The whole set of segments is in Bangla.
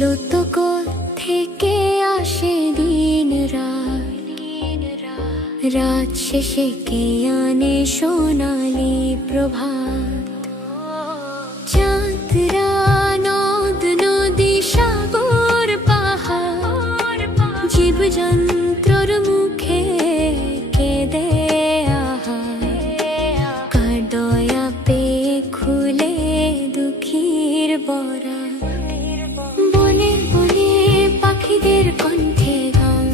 বলো তো থেকে আসে দিন রাত শেষে কে আনে সোনালি প্রভাত। চাঁদরা নদ নদী সাগর পাহাড় জীবজন্তুর মুখে কেঁদে কার দয়া পে খুলে দুঃখীর বরা। বনে বনে পাখিদের কণ্ঠে গান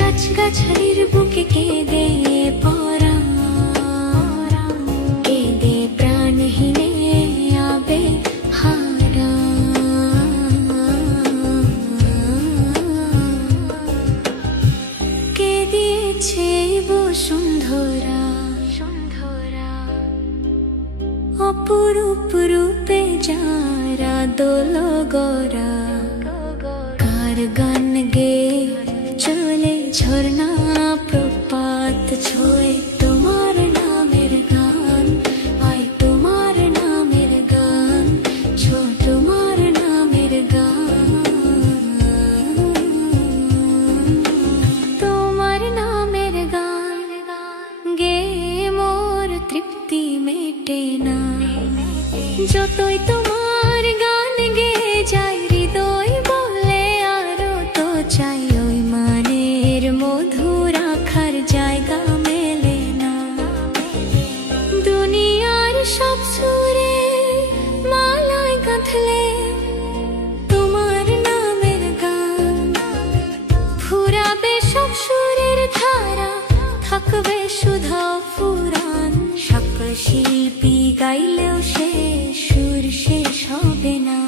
গাছ গাছালির বুকে কেঁদে পরা কেঁদে প্রাণহীনে আবে হারা। কে দিয়েছে বসুন্ধরা অপরূপ রূপে যারা দোল গরা। কার গান গে চলে ঝর্ণা প্রপাত ছুঁয়ে তোমার নামের গান আয় তোমার নামের গান ছো তোমার নামের গান। তোমার নামের গান গে মোর তৃপ্তি মেটে না। যতই তোমার গান গে যাই হৃদয় বলে আরো তো চাই ওই মানের মধু রাখার জায়গা মেলে না। দুনিয়ার সব সুরে মালায় গাঁথলে তোমার নামের গান ফুরাবে সব সুরের ধারা থাকবে সুধা ফুরান। সকল শিল্পী গাইলেও সে সুর শেষ হবে না।